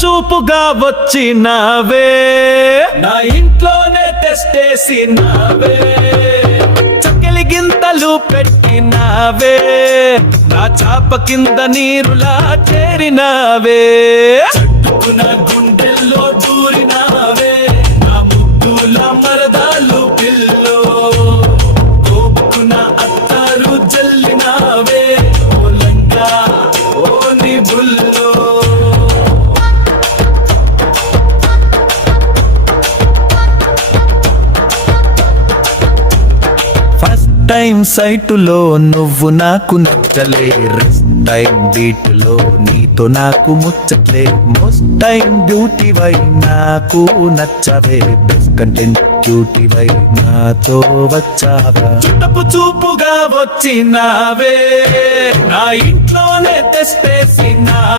చూపుగా వచ్చినావే, నా ఇంట్లోనే తెస్తేసినావే, చక్కెలి గింతలు పెట్టినావే, నా చాప కింద నీరులా చేరినావే, చట్టుకున్న గుండెల్లో దూరినావే, నా ముద్దుల మరదాలు పిల్లో, కోపుకున్న అత్తారు జల్లినావే, ఓ లంగా ఓ నీ బుల్లో. ఫస్ట్ టైం సైటులో నువ్వు నాకు నచ్చలే, రెస్ట్ టైం బీటులో నీతో నాకు ముచ్చట్లే, మోస్ట్ టైం బ్యూటీ వై నాకు నచ్చవే, బెస్ట్ కంటెంట్ బ్యూటీ వై నాతో వచ్చావా, చుట్టపు చూపుగా వచ్చినావే, నా ఇంట్లోనే తెస్తేసినా